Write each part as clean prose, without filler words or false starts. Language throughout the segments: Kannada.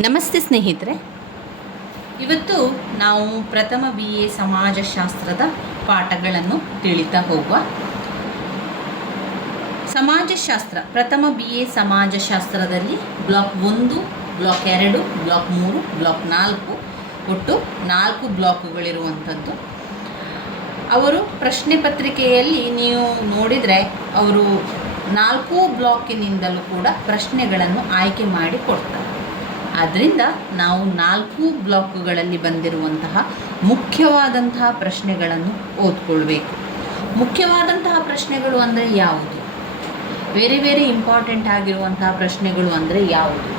ನಮಸ್ತೆ ಸ್ನೇಹಿತರೆ, ಇವತ್ತು ನಾವು ಪ್ರಥಮ BA ಸಮಾಜಶಾಸ್ತ್ರದ ಪಾಠಗಳನ್ನು ತಿಳಿತಾ ಹೋಗುವ. ಸಮಾಜಶಾಸ್ತ್ರ ಪ್ರಥಮ BA ಸಮಾಜಶಾಸ್ತ್ರದಲ್ಲಿ ಬ್ಲಾಕ್ 1, ಬ್ಲಾಕ್ 2, ಬ್ಲಾಕ್ 3, ಬ್ಲಾಕ್ 4 ಒಟ್ಟು 4 ಬ್ಲಾಕುಗಳಿರುವಂಥದ್ದು. ಅವರು ಪ್ರಶ್ನೆ ಪತ್ರಿಕೆಯಲ್ಲಿ ನೀವು ನೋಡಿದರೆ ಅವರು 4 ಬ್ಲಾಕಿನಿಂದಲೂ ಕೂಡ ಪ್ರಶ್ನೆಗಳನ್ನು ಆಯ್ಕೆ ಮಾಡಿ ಕೊಡ್ತಾರೆ. ಆದ್ದರಿಂದ ನಾವು 4 ಬ್ಲಾಕುಗಳಲ್ಲಿ ಬಂದಿರುವಂತಹ ಮುಖ್ಯವಾದಂತಹ ಪ್ರಶ್ನೆಗಳನ್ನು ಓದ್ಕೊಳ್ಬೇಕು. ಮುಖ್ಯವಾದಂತಹ ಪ್ರಶ್ನೆಗಳು ಅಂದರೆ ಯಾವುದು? ಬೇರೆ ಬೇರೆ ಇಂಪಾರ್ಟೆಂಟ್ ಆಗಿರುವಂತಹ ಪ್ರಶ್ನೆಗಳು ಅಂದರೆ ಯಾವುದು?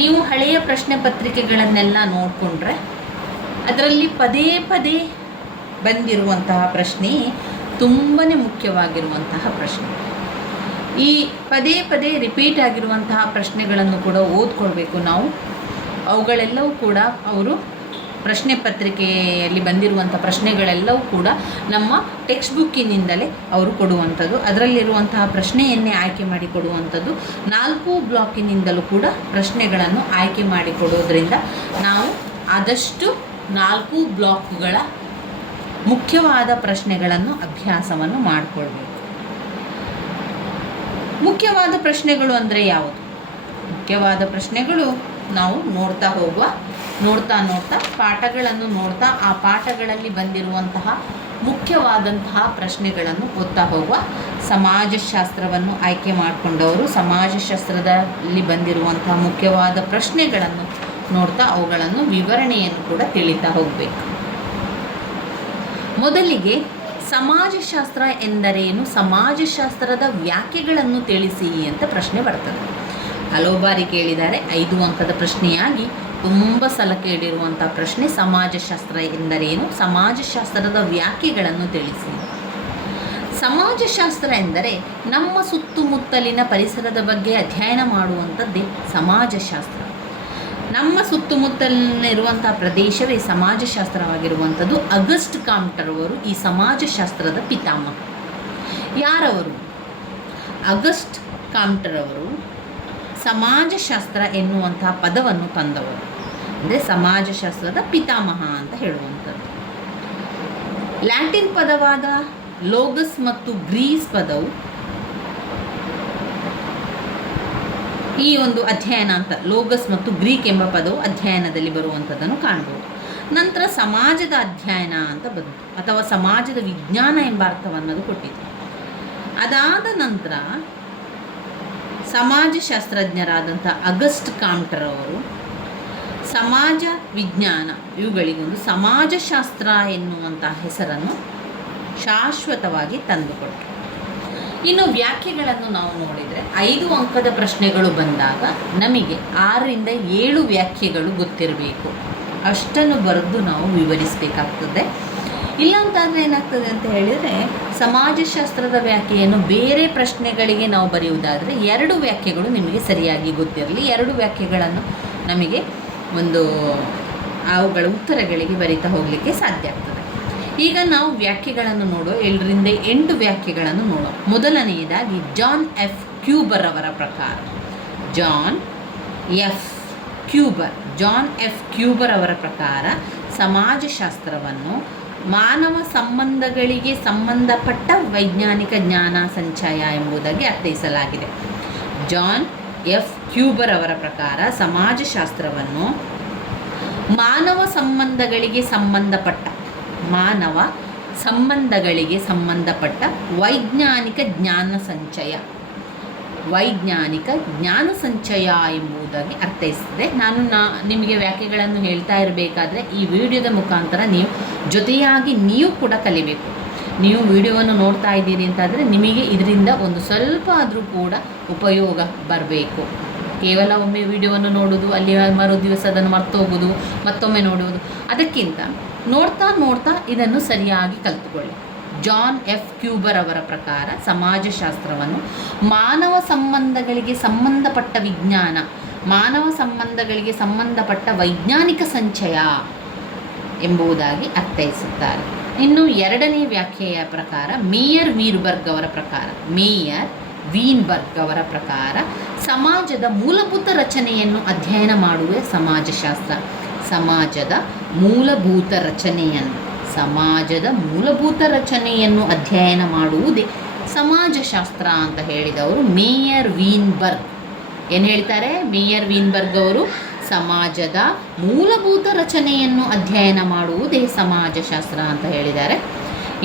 ನೀವು ಹಳೆಯ ಪ್ರಶ್ನೆ ಪತ್ರಿಕೆಗಳನ್ನೆಲ್ಲ ನೋಡಿಕೊಂಡ್ರೆ ಅದರಲ್ಲಿ ಪದೇ ಪದೇ ಬಂದಿರುವಂತಹ ಪ್ರಶ್ನೆ ತುಂಬಾ ಮುಖ್ಯವಾಗಿರುವಂತಹ ಪ್ರಶ್ನೆ. ಈ ಪದೇ ಪದೇ ರಿಪೀಟ್ ಆಗಿರುವಂತಹ ಪ್ರಶ್ನೆಗಳನ್ನು ಕೂಡ ಓದ್ಕೊಳ್ಬೇಕು ನಾವು. ಅವುಗಳೆಲ್ಲವೂ ಕೂಡ ಅವರು ಪ್ರಶ್ನೆ ಪತ್ರಿಕೆಯಲ್ಲಿ ಬಂದಿರುವಂಥ ಪ್ರಶ್ನೆಗಳೆಲ್ಲವೂ ಕೂಡ ನಮ್ಮ ಟೆಕ್ಸ್ಟ್ ಬುಕ್ಕಿನಿಂದಲೇ ಅವರು ಕೊಡುವಂಥದ್ದು. ಅದರಲ್ಲಿರುವಂತಹ ಪ್ರಶ್ನೆಯನ್ನೇ ಆಯ್ಕೆ ಮಾಡಿ ಕೊಡುವಂಥದ್ದು. 4 ಬ್ಲಾಕಿನಿಂದಲೂ ಕೂಡ ಪ್ರಶ್ನೆಗಳನ್ನು ಆಯ್ಕೆ ಮಾಡಿ ಕೊಡೋದ್ರಿಂದ ನಾವು ಆದಷ್ಟು 4 ಬ್ಲಾಕುಗಳ ಮುಖ್ಯವಾದ ಪ್ರಶ್ನೆಗಳನ್ನು ಅಭ್ಯಾಸವನ್ನು ಮಾಡಿಕೊಳ್ಬೇಕು. ಮುಖ್ಯವಾದ ಪ್ರಶ್ನೆಗಳು ಅಂದರೆ ಯಾವುದು? ಮುಖ್ಯವಾದ ಪ್ರಶ್ನೆಗಳು ನಾವು ನೋಡ್ತಾ ಹೋಗುವ. ನೋಡ್ತಾ ಪಾಠಗಳನ್ನು ನೋಡ್ತಾ ಆ ಪಾಠಗಳಲ್ಲಿ ಬಂದಿರುವಂತಹ ಮುಖ್ಯವಾದಂತಹ ಪ್ರಶ್ನೆಗಳನ್ನು ಓದ್ತಾ ಹೋಗುವ. ಸಮಾಜಶಾಸ್ತ್ರವನ್ನು ಆಯ್ಕೆ ಮಾಡಿಕೊಂಡವರು ಸಮಾಜಶಾಸ್ತ್ರದಲ್ಲಿ ಬಂದಿರುವಂತಹ ಮುಖ್ಯವಾದ ಪ್ರಶ್ನೆಗಳನ್ನು ನೋಡ್ತಾ ಅವುಗಳನ್ನು ವಿವರಣೆಯನ್ನು ಕೂಡ ತಿಳಿತಾ ಹೋಗಬೇಕು. ಮೊದಲಿಗೆ ಸಮಾಜಶಾಸ್ತ್ರ ಎಂದರೇನು, ಸಮಾಜಶಾಸ್ತ್ರದ ವ್ಯಾಖ್ಯೆಗಳನ್ನು ತಿಳಿಸಿ ಅಂತ ಪ್ರಶ್ನೆ ಬರ್ತದೆ. ಹಲವು ಬಾರಿ ಕೇಳಿದ್ದಾರೆ. 5 ಅಂಕದ ಪ್ರಶ್ನೆಯಾಗಿ ತುಂಬ ಸಲ ಕೇಳಿರುವಂಥ ಪ್ರಶ್ನೆ ಸಮಾಜಶಾಸ್ತ್ರ ಎಂದರೇನು, ಸಮಾಜಶಾಸ್ತ್ರದ ವ್ಯಾಖ್ಯೆಗಳನ್ನು ತಿಳಿಸಿ. ಸಮಾಜಶಾಸ್ತ್ರ ಎಂದರೆ ನಮ್ಮ ಸುತ್ತಮುತ್ತಲಿನ ಪರಿಸರದ ಬಗ್ಗೆ ಅಧ್ಯಯನ ಮಾಡುವಂಥದ್ದೇ ಸಮಾಜಶಾಸ್ತ್ರ. ನಮ್ಮ ಸುತ್ತಮುತ್ತಲಿರುವಂಥ ಪ್ರದೇಶವೇ ಸಮಾಜಶಾಸ್ತ್ರವಾಗಿರುವಂಥದ್ದು. ಅಗಸ್ಟ್ ಕಾಮ್ಟರ್ ಅವರು ಈ ಸಮಾಜಶಾಸ್ತ್ರದ ಪಿತಾಮಹ. ಯಾರವರು? ಅಗಸ್ಟ್ ಕಾಮ್ಟರ್ ಅವರು ಸಮಾಜಶಾಸ್ತ್ರ ಎನ್ನುವಂಥ ಪದವನ್ನು ತಂದವರು. ಅಂದರೆ ಸಮಾಜಶಾಸ್ತ್ರದ ಪಿತಾಮಹ ಅಂತ ಹೇಳುವಂಥದ್ದು. ಲ್ಯಾಟಿನ್ ಪದವಾದ ಲೋಗಸ್ ಮತ್ತು ಗ್ರೀಸ್ ಪದವು ಈ ಒಂದು ಅಧ್ಯಯನ ಅಂತ ಲೋಗಸ್ ಮತ್ತು ಗ್ರೀಕ್ ಎಂಬ ಪದವು ಅಧ್ಯಯನದಲ್ಲಿ ಬರುವಂಥದ್ದನ್ನು ಕಾಣ್ಬೋದು. ನಂತರ ಸಮಾಜದ ಅಧ್ಯಯನ ಅಂತ ಬಂತು, ಅಥವಾ ಸಮಾಜದ ವಿಜ್ಞಾನ ಎಂಬ ಅರ್ಥವನ್ನದು ಕೊಟ್ಟಿತು. ಅದಾದ ನಂತರ ಸಮಾಜಶಾಸ್ತ್ರಜ್ಞರಾದಂಥ ಅಗಸ್ಟ್ ಕಾಮ್ಟರ್ ಅವರು ಸಮಾಜ ವಿಜ್ಞಾನ ಇವುಗಳಿಗೊಂದು ಸಮಾಜಶಾಸ್ತ್ರ ಎನ್ನುವಂಥ ಹೆಸರನ್ನು ಶಾಶ್ವತವಾಗಿ ತಂದುಕೊಟ್ಟರು. ಇನ್ನು ವ್ಯಾಖ್ಯೆಗಳನ್ನು ನಾವು ನೋಡಿದರೆ 5 ಅಂಕದ ಪ್ರಶ್ನೆಗಳು ಬಂದಾಗ ನಮಗೆ 6ರಿಂದ 7 ವ್ಯಾಖ್ಯೆಗಳು ಗೊತ್ತಿರಬೇಕು. ಅಷ್ಟನ್ನು ಬರೆದು ನಾವು ವಿವರಿಸಬೇಕಾಗ್ತದೆ. ಇಲ್ಲಾಂತಾದರೆ ಏನಾಗ್ತದೆ ಅಂತ ಹೇಳಿದರೆ ಸಮಾಜಶಾಸ್ತ್ರದ ವ್ಯಾಖ್ಯೆಯನ್ನು ಬೇರೆ ಪ್ರಶ್ನೆಗಳಿಗೆ ನಾವು ಬರೆಯುವುದಾದರೆ 2 ವ್ಯಾಖ್ಯೆಗಳು ನಿಮಗೆ ಸರಿಯಾಗಿ ಗೊತ್ತಿರಲಿ. 2 ವ್ಯಾಖ್ಯೆಗಳನ್ನು ನಮಗೆ ಅವುಗಳ ಉತ್ತರಗಳಿಗೆ ಬರಿತಾ ಹೋಗಲಿಕ್ಕೆ ಸಾಧ್ಯ ಆಗ್ತದೆ. ಈಗ ನಾವು ವ್ಯಾಖ್ಯೆಗಳನ್ನು ನೋಡೋ 7ರಿಂದ 8 ವ್ಯಾಖ್ಯೆಗಳನ್ನು ನೋಡೋ. ಮೊದಲನೆಯದಾಗಿ ಜಾನ್ ಎಫ್ ಕ್ಯೂಬರ್ ಅವರ ಪ್ರಕಾರ. ಜಾನ್ ಎಫ್ ಕ್ಯೂಬರ್ ಅವರ ಪ್ರಕಾರ ಸಮಾಜಶಾಸ್ತ್ರವನ್ನು ಮಾನವ ಸಂಬಂಧಗಳಿಗೆ ಸಂಬಂಧಪಟ್ಟ ವೈಜ್ಞಾನಿಕ ಜ್ಞಾನ ಸಂಚಯ ಎಂಬುದಾಗಿ ಅರ್ಥೈಸಲಾಗಿದೆ. ಜಾನ್ ಎಫ್ ಕ್ಯೂಬರ್ ಅವರ ಪ್ರಕಾರ ಸಮಾಜಶಾಸ್ತ್ರವನ್ನು ಮಾನವ ಸಂಬಂಧಗಳಿಗೆ ಸಂಬಂಧಪಟ್ಟ ವೈಜ್ಞಾನಿಕ ಜ್ಞಾನ ಸಂಚಯ ಎಂಬುದಾಗಿ ಅರ್ಥೈಸಿದೆ. ನಾನು ನಿಮಗೆ ವ್ಯಾಖ್ಯೆಗಳನ್ನು ಹೇಳ್ತಾ ಇರಬೇಕಾದ್ರೆ ಈ ವಿಡಿಯೋದ ಮುಖಾಂತರ ನೀವು ಜೊತೆಯಾಗಿ ನೀವು ಕೂಡ ಕಲಿಬೇಕು. ನೀವು ವಿಡಿಯೋವನ್ನು ನೋಡ್ತಾ ಇದ್ದೀರಿ ಅಂತಾದರೆ ನಿಮಗೆ ಇದರಿಂದ ಒಂದು ಸ್ವಲ್ಪ ಆದರೂ ಕೂಡ ಉಪಯೋಗ ಬರಬೇಕು. ಕೇವಲ ಒಮ್ಮೆ ವಿಡಿಯೋವನ್ನು ನೋಡೋದು, ಅಲ್ಲಿ ಮರು ದಿವಸ ಅದನ್ನು ಮರ್ತೋಗೋದು, ಮತ್ತೊಮ್ಮೆ ನೋಡುವುದು, ಅದಕ್ಕಿಂತ ನೋಡ್ತಾ ಇದನ್ನು ಸರಿಯಾಗಿ ಕಲಿತುಕೊಳ್ಳಿ. ಜಾನ್ ಎಫ್ ಕ್ಯೂಬರ್ ಅವರ ಪ್ರಕಾರ ಸಮಾಜಶಾಸ್ತ್ರವನ್ನು ಮಾನವ ಸಂಬಂಧಗಳಿಗೆ ಸಂಬಂಧಪಟ್ಟ ವಿಜ್ಞಾನ, ಮಾನವ ಸಂಬಂಧಗಳಿಗೆ ಸಂಬಂಧಪಟ್ಟ ವೈಜ್ಞಾನಿಕ ಸಂಚಯ ಎಂಬುದಾಗಿ ಅರ್ಥೈಸುತ್ತಾರೆ. ಇನ್ನು 2ನೇ ವ್ಯಾಖ್ಯೆಯ ಪ್ರಕಾರ ಮೇಯರ್ ವೀನ್ಬರ್ಗ್ ಅವರ ಪ್ರಕಾರ ಸಮಾಜದ ಮೂಲಭೂತ ರಚನೆಯನ್ನು ಅಧ್ಯಯನ ಮಾಡುವ ಸಮಾಜಶಾಸ್ತ್ರ. ಸಮಾಜದ ಮೂಲಭೂತ ರಚನೆಯನ್ನು ಅಧ್ಯಯನ ಮಾಡುವುದೇ ಸಮಾಜಶಾಸ್ತ್ರ ಅಂತ ಹೇಳಿದವರು ಮೇಯರ್ ವೀನ್ಬರ್ಗ್. ಏನು ಹೇಳ್ತಾರೆ ಮೇಯರ್ ವೀನ್ಬರ್ಗ್ ಅವರು? ಸಮಾಜದ ಮೂಲಭೂತ ರಚನೆಯನ್ನು ಅಧ್ಯಯನ ಮಾಡುವುದೇ ಸಮಾಜಶಾಸ್ತ್ರ ಅಂತ ಹೇಳಿದ್ದಾರೆ.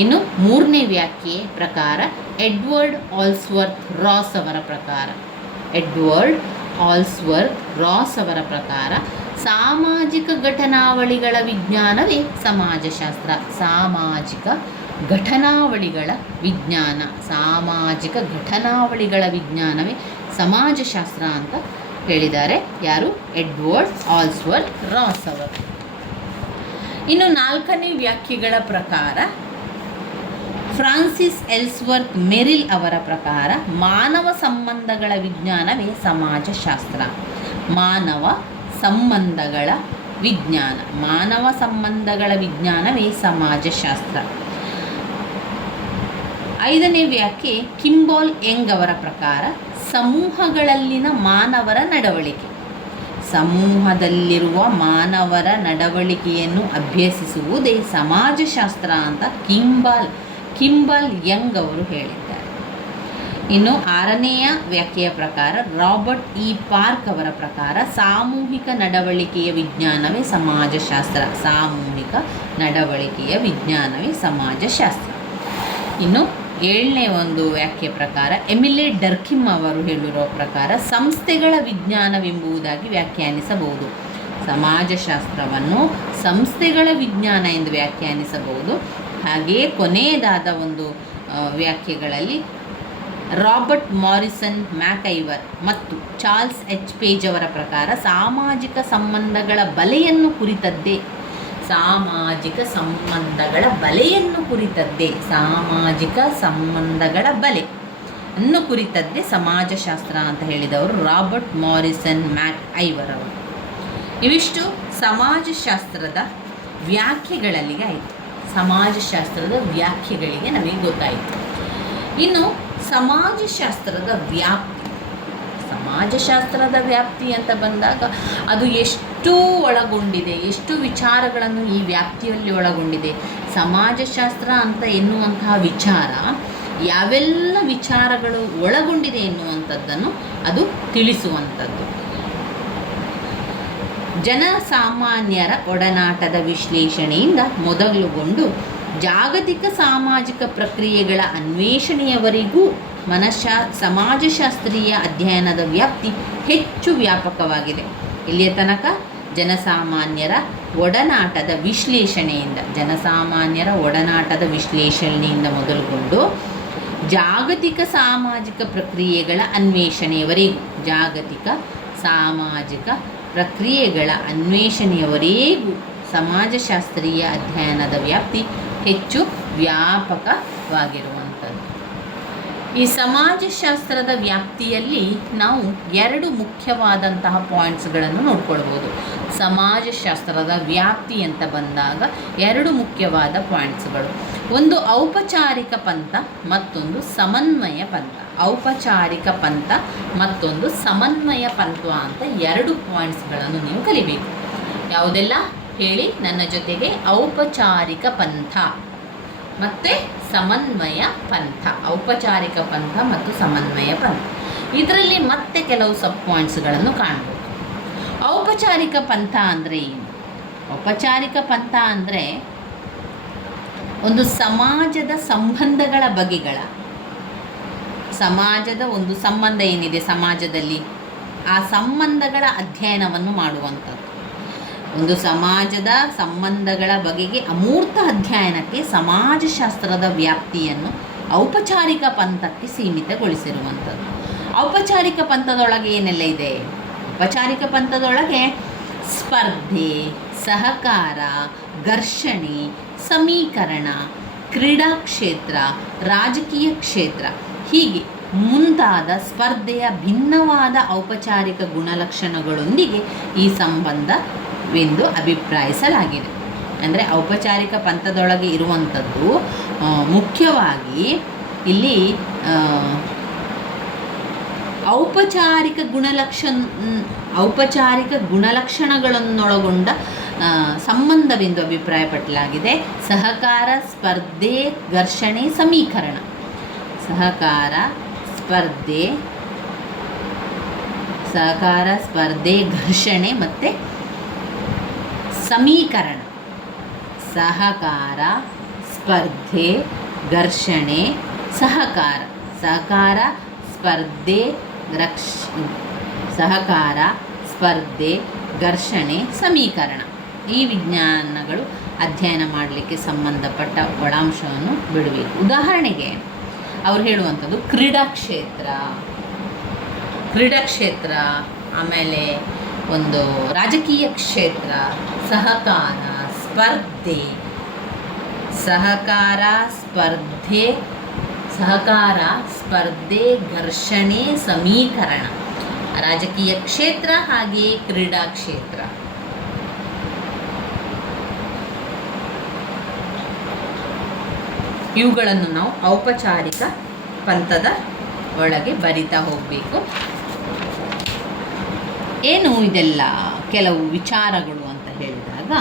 ಇನ್ನು ಮೂರನೇ ವ್ಯಾಖ್ಯೆ ಪ್ರಕಾರ ಎಡ್ವರ್ಡ್ ಆಲ್ಸ್ವರ್ತ್ ರಾಸ್ ಅವರ ಪ್ರಕಾರ ಸಾಮಾಜಿಕ ಘಟನಾವಳಿಗಳ ವಿಜ್ಞಾನವೇ ಸಮಾಜಶಾಸ್ತ್ರ. ಸಾಮಾಜಿಕ ಘಟನಾವಳಿಗಳ ವಿಜ್ಞಾನವೇ ಸಮಾಜಶಾಸ್ತ್ರ ಅಂತ ಹೇಳಿದ್ದಾರೆ. ಯಾರು? ಎಡ್ವರ್ಡ್ ಆಲ್ಸ್ವರ್ತ್ ರಾಸ್ ಅವರು. ಇನ್ನು ನಾಲ್ಕನೇ ವ್ಯಾಖ್ಯೆಗಳ ಪ್ರಕಾರ ಫ್ರಾನ್ಸಿಸ್ ಎಲ್ಸ್ವರ್ತ್ ಮೆರಿಲ್ ಅವರ ಪ್ರಕಾರ ಮಾನವ ಸಂಬಂಧಗಳ ವಿಜ್ಞಾನವೇ ಸಮಾಜಶಾಸ್ತ್ರ. ಮಾನವ ಸಂಬಂಧಗಳ ವಿಜ್ಞಾನವೇ ಸಮಾಜಶಾಸ್ತ್ರ. ಐದನೇ ವ್ಯಾಖ್ಯೆ ಕಿಂಬಾಲ್ ಯಂಗ್ ಅವರ ಪ್ರಕಾರ ಸಮೂಹಗಳಲ್ಲಿನ ಮಾನವರ ನಡವಳಿಕೆ. ಸಮೂಹದಲ್ಲಿರುವ ಮಾನವರ ನಡವಳಿಕೆಯನ್ನು ಅಭ್ಯಸಿಸುವುದೇ ಸಮಾಜಶಾಸ್ತ್ರ ಅಂತ ಕಿಂಬಾಲ್ ಯಂಗ್ ಅವರು ಹೇಳಿದ್ದಾರೆ. ಇನ್ನು ಆರನೆಯ ವ್ಯಾಖ್ಯೆಯ ಪ್ರಕಾರ ರಾಬರ್ಟ್ ಇ ಪಾರ್ಕ್ ಅವರ ಪ್ರಕಾರ ಸಾಮೂಹಿಕ ನಡವಳಿಕೆಯ ವಿಜ್ಞಾನವೇ ಸಮಾಜಶಾಸ್ತ್ರ. ಇನ್ನು ಏಳನೇ ಒಂದು ವ್ಯಾಖ್ಯೆ ಪ್ರಕಾರ ಎಮಿಲೆ ಡರ್ಕಿಮ್ ಅವರು ಹೇಳಿರೋ ಪ್ರಕಾರ ಸಂಸ್ಥೆಗಳ ವಿಜ್ಞಾನವೆಂಬುದಾಗಿ ವ್ಯಾಖ್ಯಾನಿಸಬಹುದು. ಸಮಾಜಶಾಸ್ತ್ರವನ್ನು ಸಂಸ್ಥೆಗಳ ವಿಜ್ಞಾನ ಎಂದು ವ್ಯಾಖ್ಯಾನಿಸಬಹುದು. ಹಾಗೆಯೇ ಕೊನೆಯದಾದ ಒಂದು ವ್ಯಾಖ್ಯೆಗಳಲ್ಲಿ ರಾಬರ್ಟ್ ಮಾರಿಸನ್ ಮ್ಯಾಕೈವರ್ ಮತ್ತು ಚಾರ್ಲ್ಸ್ ಎಚ್ ಪೇಜ್ ಅವರ ಪ್ರಕಾರ ಸಾಮಾಜಿಕ ಸಂಬಂಧಗಳ ಬಲೆಯನ್ನು ಕುರಿತದ್ದೇ ಸಮಾಜಶಾಸ್ತ್ರ ಅಂತ ಹೇಳಿದವರು ರಾಬರ್ಟ್ ಮಾರಿಸನ್ ಮ್ಯಾಕ್ಐವರ್ ಅವರು. ಇವಿಷ್ಟು ಸಮಾಜಶಾಸ್ತ್ರದ ವ್ಯಾಖ್ಯೆಗಳಲ್ಲಿಗೆ ಆಯಿತು. ಸಮಾಜಶಾಸ್ತ್ರದ ವ್ಯಾಖ್ಯೆಗಳಿಗೆ ನಮಗೆ ಗೊತ್ತಾಯಿತು. ಇನ್ನು ಸಮಾಜಶಾಸ್ತ್ರದ ವ್ಯಾಪ್ತಿ ಅಂತ ಬಂದಾಗ ಅದು ಎಷ್ಟು ಒಳಗೊಂಡಿದೆ, ಎಷ್ಟು ವಿಚಾರಗಳನ್ನು ಈ ವ್ಯಾಪ್ತಿಯಲ್ಲಿ ಒಳಗೊಂಡಿದೆ. ಸಮಾಜಶಾಸ್ತ್ರ ಅಂತ ಎನ್ನುವಂತಹ ವಿಚಾರ ಯಾವೆಲ್ಲ ವಿಚಾರಗಳು ಒಳಗೊಂಡಿದೆ ಎನ್ನುವಂಥದ್ದನ್ನು ಅದು ತಿಳಿಸುವಂಥದ್ದು. ಜನಸಾಮಾನ್ಯರ ಒಡನಾಟದ ವಿಶ್ಲೇಷಣೆಯಿಂದ ಮೊದಲುಗೊಂಡು ಜಾಗತಿಕ ಸಾಮಾಜಿಕ ಪ್ರಕ್ರಿಯೆಗಳ ಅನ್ವೇಷಣೆಯವರೆಗೂ ಸಮಾಜಶಾಸ್ತ್ರೀಯ ಅಧ್ಯಯನದ ವ್ಯಾಪ್ತಿ ಹೆಚ್ಚು ವ್ಯಾಪಕವಾಗಿದೆ. ಇಲ್ಲಿಯ ತನಕ ಜನಸಾಮಾನ್ಯರ ಒಡನಾಟದ ವಿಶ್ಲೇಷಣೆಯಿಂದ ಮೊದಲುಗೊಂಡು ಜಾಗತಿಕ ಸಾಮಾಜಿಕ ಪ್ರಕ್ರಿಯೆಗಳ ಅನ್ವೇಷಣೆಯವರೆಗೂ ಸಮಾಜಶಾಸ್ತ್ರೀಯ ಅಧ್ಯಯನದ ವ್ಯಾಪ್ತಿ ಹೆಚ್ಚು ವ್ಯಾಪಕವಾಗಿರುವಂಥದ್ದು. ಈ ಸಮಾಜಶಾಸ್ತ್ರದ ವ್ಯಾಪ್ತಿಯಲ್ಲಿ ನಾವು ಎರಡು ಮುಖ್ಯವಾದಂತಹ ಪಾಯಿಂಟ್ಸ್ಗಳನ್ನು ನೋಡ್ಕೊಳ್ಬೋದು. ಸಮಾಜಶಾಸ್ತ್ರದ ವ್ಯಾಪ್ತಿ ಅಂತ ಬಂದಾಗ ಎರಡು ಮುಖ್ಯವಾದ ಪಾಯಿಂಟ್ಸ್ಗಳು, ಒಂದು ಔಪಚಾರಿಕ ಪಂಥ, ಮತ್ತೊಂದು ಸಮನ್ವಯ ಪಂಥ. ಅಂತ ಎರಡು ಪಾಯಿಂಟ್ಸ್ಗಳನ್ನು ನೀವು ಕಲಿಬೇಕು. ಯಾವುದೆಲ್ಲ ಹೇಳಿ ನನ್ನ ಜೊತೆಗೆ? ಔಪಚಾರಿಕ ಪಂಥ ಮತ್ತು ಸಮನ್ವಯ ಪಂಥ. ಮತ್ತು ಸಮನ್ವಯ ಪಂಥ. ಇದರಲ್ಲಿ ಮತ್ತೆ ಕೆಲವು ಸಬ್ ಪಾಯಿಂಟ್ಸ್ಗಳನ್ನು ಕಾಣ್ಬೋದು. ಔಪಚಾರಿಕ ಪಂಥ ಅಂದರೆ ಏನು? ಔಪಚಾರಿಕ ಪಂಥ ಅಂದರೆ ಒಂದು ಸಮಾಜದ ಸಂಬಂಧಗಳ ಬಗೆಗಳ ಸಮಾಜದ ಒಂದು ಸಂಬಂಧ ಏನಿದೆ ಸಮಾಜದಲ್ಲಿ, ಆ ಸಂಬಂಧಗಳ ಅಧ್ಯಯನವನ್ನು ಮಾಡುವಂಥದ್ದು. ಒಂದು ಸಮಾಜದ ಸಂಬಂಧಗಳ ಬಗೆಗೆ ಅಮೂರ್ತ ಅಧ್ಯಯನಕ್ಕೆ ಸಮಾಜಶಾಸ್ತ್ರದ ವ್ಯಾಪ್ತಿಯನ್ನು ಔಪಚಾರಿಕ ಪಂಥಕ್ಕೆ ಸೀಮಿತಗೊಳಿಸಿರುವಂಥದ್ದು. ಔಪಚಾರಿಕ ಪಂಥದೊಳಗೆ ಏನೆಲ್ಲ ಇದೆ? ಔಪಚಾರಿಕ ಪಂಥದೊಳಗೆ ಸ್ಪರ್ಧೆ, ಸಹಕಾರ, ಘರ್ಷಣೆ, ಸಮೀಕರಣ, ಕ್ರೀಡಾ ಕ್ಷೇತ್ರ, ರಾಜಕೀಯ ಕ್ಷೇತ್ರ ಹೀಗೆ ಮುಂತಾದ ಸ್ಪರ್ಧೆಯ ಭಿನ್ನವಾದ ಔಪಚಾರಿಕ ಗುಣಲಕ್ಷಣಗಳೊಂದಿಗೆ ಈ ಸಂಬಂಧವೆಂದು ಅಭಿಪ್ರಾಯಿಸಲಾಗಿದೆ. ಅಂದರೆ ಔಪಚಾರಿಕ ಪಂಥದೊಳಗೆ ಇರುವಂಥದ್ದು ಮುಖ್ಯವಾಗಿ ಇಲ್ಲಿ ಔಪಚಾರಿಕ ಗುಣಲಕ್ಷಣಗಳನ್ನೊಳಗೊಂಡ ಸಂಬಂಧವೆಂದು ಅಭಿಪ್ರಾಯಪಡಲಾಗಿದೆ. ಸಹಕಾರ, ಸ್ಪರ್ಧೆ, ಘರ್ಷಣೆ, ಸಮೀಕರಣ. ಸಹಕಾರ, ಸ್ಪರ್ಧೆ, ಘರ್ಷಣೆ ಮತ್ತು ಸಮೀಕರಣ. ಸಹಕಾರ, ಸ್ಪರ್ಧೆ, ಘರ್ಷಣೆ, ಸಹಕಾರ. ಸಹಕಾರ, ಸ್ಪರ್ಧೆ, ಘರ್ಷಣೆ, ಸಮೀಕರಣ. ಈ ವಿಜ್ಞಾನಗಳು ಅಧ್ಯಯನ ಮಾಡಲಿಕ್ಕೆ ಸಂಬಂಧಪಟ್ಟ ಒಳಾಂಶವನ್ನು ಬಿಡಬೇಕು. ಉದಾಹರಣೆಗೆ ಅವ್ರು ಹೇಳುವಂಥದ್ದು ಕ್ರೀಡಾಕ್ಷೇತ್ರ, ಆಮೇಲೆ ಒಂದು ರಾಜಕೀಯ ಕ್ಷೇತ್ರ, ಸಹಕಾರ, ಸ್ಪರ್ಧೆ, ಘರ್ಷಣೆ, ಸಮೀಕರಣ. ರಾಜಕೀಯ ಕ್ಷೇತ್ರ ಹಾಗೆಯೇ ಕ್ರೀಡಾಕ್ಷೇತ್ರ. ಇವುಗಳನ್ನು ನಾವು ಔಪಚಾರಿಕ ಪಂಥದ ಒಳಗೆ ಬರಿತಾ ಹೋಗಬೇಕು. ಏನು ಇದೆಲ್ಲ ಕೆಲವು ವಿಚಾರಗಳು ಅಂತ ಹೇಳಿದಾಗ,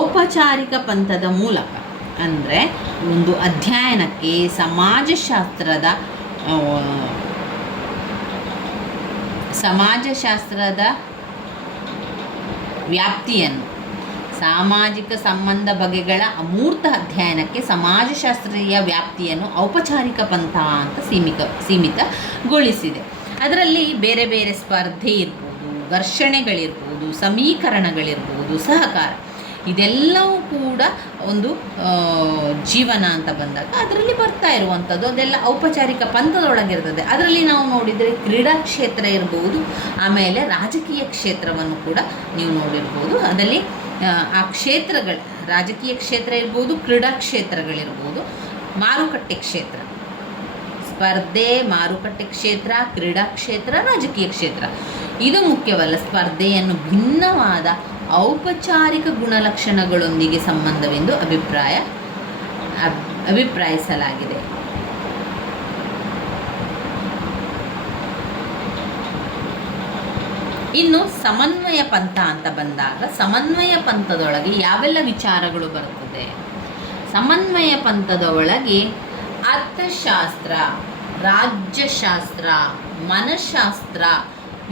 ಔಪಚಾರಿಕ ಪಂಥದ ಮೂಲಕ ಅಂದರೆ ಒಂದು ಅಧ್ಯಯನಕ್ಕೆ ಸಮಾಜಶಾಸ್ತ್ರದ ವ್ಯಾಪ್ತಿಯನ್ನು, ಸಾಮಾಜಿಕ ಸಂಬಂಧ ಬಗೆಗಳ ಅಮೂರ್ತ ಅಧ್ಯಯನಕ್ಕೆ ಸಮಾಜಶಾಸ್ತ್ರೀಯ ವ್ಯಾಪ್ತಿಯನ್ನು ಔಪಚಾರಿಕ ಪಂಥ ಅಂತ ಸೀಮಿತಗೊಳಿಸಿದೆ. ಅದರಲ್ಲಿ ಬೇರೆ ಬೇರೆ ಸ್ಪರ್ಧೆ ಇರ್ಬೋದು, ಘರ್ಷಣೆಗಳಿರ್ಬೋದು, ಸಮೀಕರಣಗಳಿರ್ಬೋದು, ಸಹಕಾರ, ಇದೆಲ್ಲವೂ ಕೂಡ ಒಂದು ಜೀವನ ಅಂತ ಬಂದಾಗ ಅದರಲ್ಲಿ ಬರ್ತಾ ಇರುವಂಥದ್ದು. ಅದೆಲ್ಲ ಔಪಚಾರಿಕ ಪಂಥದೊಳಗಿರ್ತದೆ. ಅದರಲ್ಲಿ ನಾವು ನೋಡಿದರೆ ಕ್ರೀಡಾಕ್ಷೇತ್ರ ಇರ್ಬೋದು, ಆಮೇಲೆ ರಾಜಕೀಯ ಕ್ಷೇತ್ರವನ್ನು ಕೂಡ ನೀವು ನೋಡಿರ್ಬೋದು. ಅದರಲ್ಲಿ ಆ ಕ್ಷೇತ್ರಗಳು, ರಾಜಕೀಯ ಕ್ಷೇತ್ರ ಇರ್ಬೋದು, ಕ್ರೀಡಾಕ್ಷೇತ್ರಗಳಿರ್ಬೋದು, ಮಾರುಕಟ್ಟೆ ಕ್ಷೇತ್ರ, ಸ್ಪರ್ಧೆ, ಮಾರುಕಟ್ಟೆ ಕ್ಷೇತ್ರ, ಕ್ರೀಡಾಕ್ಷೇತ್ರ, ರಾಜಕೀಯ ಕ್ಷೇತ್ರ. ಇದು ಮುಖ್ಯವಲ್ಲ. ಸ್ಪರ್ಧೆಯನ್ನು ಭಿನ್ನವಾದ ಔಪಚಾರಿಕ ಗುಣಲಕ್ಷಣಗಳೊಂದಿಗೆ ಸಂಬಂಧವೆಂದು ಅಭಿಪ್ರಾಯಿಸಲಾಗಿದೆ. ಇನ್ನು ಸಮನ್ವಯ ಪಂಥ ಅಂತ ಬಂದಾಗ, ಸಮನ್ವಯ ಪಂಥದೊಳಗೆ ಯಾವೆಲ್ಲ ವಿಚಾರಗಳು ಬರುತ್ತದೆ? ಸಮನ್ವಯ ಪಂಥದ ಒಳಗೆ ಅರ್ಥಶಾಸ್ತ್ರ, ರಾಜ್ಯಶಾಸ್ತ್ರ, ಮನಃಶಾಸ್ತ್ರ,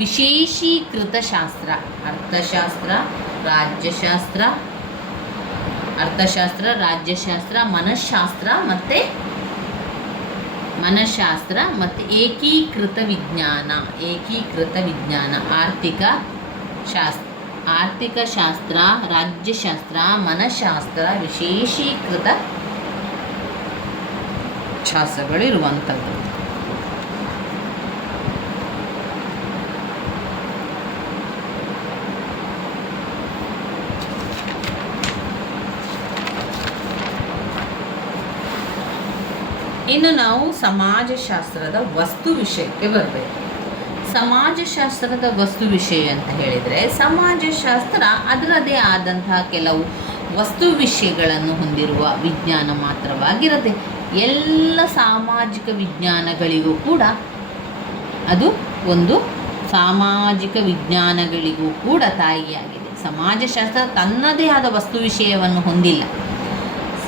ವಿಶೇಷೀಕೃತ ಶಾಸ್ತ್ರ. ಅರ್ಥಶಾಸ್ತ್ರ, ರಾಜ್ಯಶಾಸ್ತ್ರ, ಮನಃಶಾಸ್ತ್ರ ಮತ್ತು ಏಕೀಕೃತ ವಿಜ್ಞಾನ. ಆರ್ಥಿಕ ಶಾಸ್ತ್ರ, ರಾಜ್ಯಶಾಸ್ತ್ರ, ಮನಃಶಾಸ್ತ್ರ, ವಿಶೇಷೀಕೃತ ಶಾಸ್ತ್ರಗಳಿರುವಂಥದ್ದು. ಇನ್ನು ನಾವು ಸಮಾಜಶಾಸ್ತ್ರದ ವಸ್ತು ವಿಷಯಕ್ಕೆ ಬರಬೇಕು. ಸಮಾಜಶಾಸ್ತ್ರದ ವಸ್ತು ವಿಷಯ ಅಂತ ಹೇಳಿದರೆ, ಸಮಾಜಶಾಸ್ತ್ರ ಅದರದೇ ಆದಂತಹ ಕೆಲವು ವಸ್ತು ವಿಷಯಗಳನ್ನು ಹೊಂದಿರುವ ವಿಜ್ಞಾನ ಮಾತ್ರವಾಗಿರದೆ, ಎಲ್ಲ ಸಾಮಾಜಿಕ ವಿಜ್ಞಾನಗಳಿಗೂ ಕೂಡ ಅದು ಒಂದು ಸಾಮಾಜಿಕ ವಿಜ್ಞಾನಗಳಿಗೂ ಕೂಡ ತಾಯಿಯಾಗಿದೆ. ಸಮಾಜಶಾಸ್ತ್ರ ತನ್ನದೇ ಆದ ವಸ್ತು ವಿಷಯವನ್ನು ಹೊಂದಿಲ್ಲ.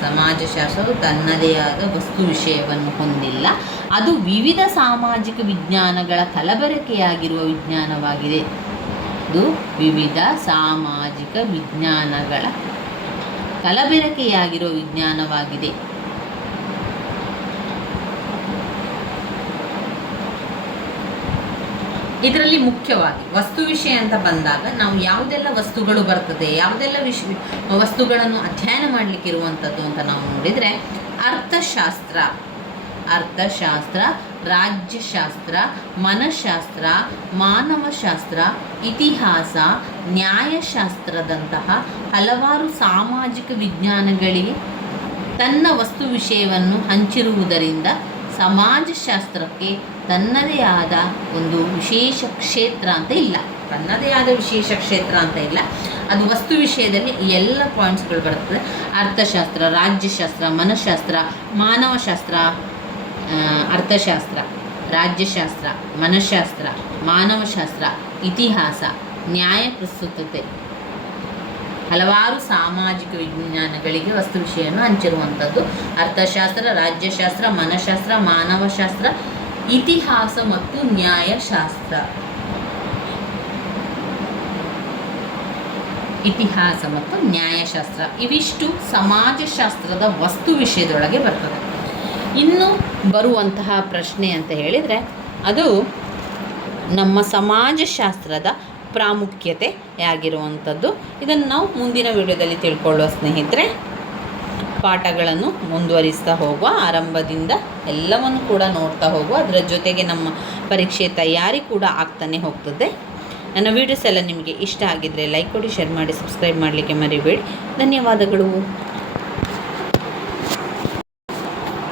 ಸಮಾಜಶಾಸ್ತ್ರವು ತನ್ನದೇ ಆದ ವಸ್ತು ವಿಷಯವನ್ನು ಹೊಂದಿಲ್ಲ. ಅದು ವಿವಿಧ ಸಾಮಾಜಿಕ ವಿಜ್ಞಾನಗಳ ಕಲಬೆರಕೆಯಾಗಿರುವ ವಿಜ್ಞಾನವಾಗಿದೆ. ಇದು ವಿವಿಧ ಸಾಮಾಜಿಕ ವಿಜ್ಞಾನಗಳ ಕಲಬೆರಕೆಯಾಗಿರುವ ವಿಜ್ಞಾನವಾಗಿದೆ. ಇದರಲ್ಲಿ ಮುಖ್ಯವಾಗಿ ವಸ್ತು ವಿಷಯ ಅಂತ ಬಂದಾಗ ನಾವು ಯಾವುದೆಲ್ಲ ವಸ್ತುಗಳು ಬರ್ತದೆ, ಯಾವುದೆಲ್ಲ ವಸ್ತುಗಳನ್ನು ಅಧ್ಯಯನ ಮಾಡಲಿಕ್ಕೆ ಇರುವಂಥದ್ದು ಅಂತ ನಾವು ನೋಡಿದರೆ, ಅರ್ಥಶಾಸ್ತ್ರ, ರಾಜ್ಯಶಾಸ್ತ್ರ, ಮನಃಶಾಸ್ತ್ರ, ಮಾನವಶಾಸ್ತ್ರ, ಇತಿಹಾಸ, ನ್ಯಾಯಶಾಸ್ತ್ರದಂತಹ ಹಲವಾರು ಸಾಮಾಜಿಕ ವಿಜ್ಞಾನಗಳಿಗೆ ತನ್ನ ವಸ್ತು ವಿಷಯವನ್ನು ಹಂಚಿರುವುದರಿಂದ ಸಮಾಜಶಾಸ್ತ್ರಕ್ಕೆ ತನ್ನದೇ ಆದ ಒಂದು ವಿಶೇಷ ಕ್ಷೇತ್ರ ಅಂತ ಇಲ್ಲ. ಅದು ವಸ್ತು ವಿಷಯದಲ್ಲಿ ಈ ಎಲ್ಲ ಪಾಯಿಂಟ್ಸ್ಗಳು ಬರ್ತದೆ. ಅರ್ಥಶಾಸ್ತ್ರ, ರಾಜ್ಯಶಾಸ್ತ್ರ, ಮನಃಶಾಸ್ತ್ರ, ಮಾನವಶಾಸ್ತ್ರ, ಅರ್ಥಶಾಸ್ತ್ರ, ರಾಜ್ಯಶಾಸ್ತ್ರ, ಮನಃಶಾಸ್ತ್ರ, ಮಾನವಶಾಸ್ತ್ರ, ಇತಿಹಾಸ, ನ್ಯಾಯ ಪ್ರಸ್ತುತತೆ, ಹಲವಾರು ಸಾಮಾಜಿಕ ವಿಜ್ಞಾನಗಳಿಗೆ ವಸ್ತು ವಿಷಯವನ್ನು ಹಂಚಿರುವಂಥದ್ದು. ಅರ್ಥಶಾಸ್ತ್ರ, ರಾಜ್ಯಶಾಸ್ತ್ರ, ಮನಃಶಾಸ್ತ್ರ, ಮಾನವಶಾಸ್ತ್ರ, ಇತಿಹಾಸ ಮತ್ತು ನ್ಯಾಯಶಾಸ್ತ್ರ. ಇತಿಹಾಸ ಮತ್ತು ನ್ಯಾಯಶಾಸ್ತ್ರ ಇವಿಷ್ಟು ಸಮಾಜಶಾಸ್ತ್ರದ ವಸ್ತು ವಿಷಯದೊಳಗೆ ಬರ್ತದೆ. ಇನ್ನು ಬರುವಂತಹ ಪ್ರಶ್ನೆ ಅಂತ ಹೇಳಿದರೆ ಅದು ನಮ್ಮ ಸಮಾಜಶಾಸ್ತ್ರದ ಪ್ರಾಮುಖ್ಯತೆಯಾಗಿರುವಂಥದ್ದು. ಇದನ್ನು ನಾವು ಮುಂದಿನ ವಿಡಿಯೋದಲ್ಲಿ ತಿಳ್ಕೊಳ್ಳುವ ಸ್ನೇಹಿತರೆ. ಪಾಠಗಳನ್ನು ಮುಂದುವರಿಸ್ತಾ ಹೋಗುವ, ಆರಂಭದಿಂದ ಎಲ್ಲವನ್ನು ಕೂಡ ನೋಡ್ತಾ ಹೋಗುವ, ಅದರ ಜೊತೆಗೆ ನಮ್ಮ ಪರೀಕ್ಷೆ ತಯಾರಿ ಕೂಡ ಆಗ್ತಾನೆ ಹೋಗ್ತದೆ. ನನ್ನ ವೀಡಿಯೋಸ್ ಎಲ್ಲ ನಿಮಗೆ ಇಷ್ಟ ಆಗಿದ್ದರೆ ಲೈಕ್ ಕೊಡಿ, ಶೇರ್ ಮಾಡಿ, ಸಬ್ಸ್ಕ್ರೈಬ್ ಮಾಡಲಿಕ್ಕೆ ಮರಿಬೇಡಿ. ಧನ್ಯವಾದಗಳು.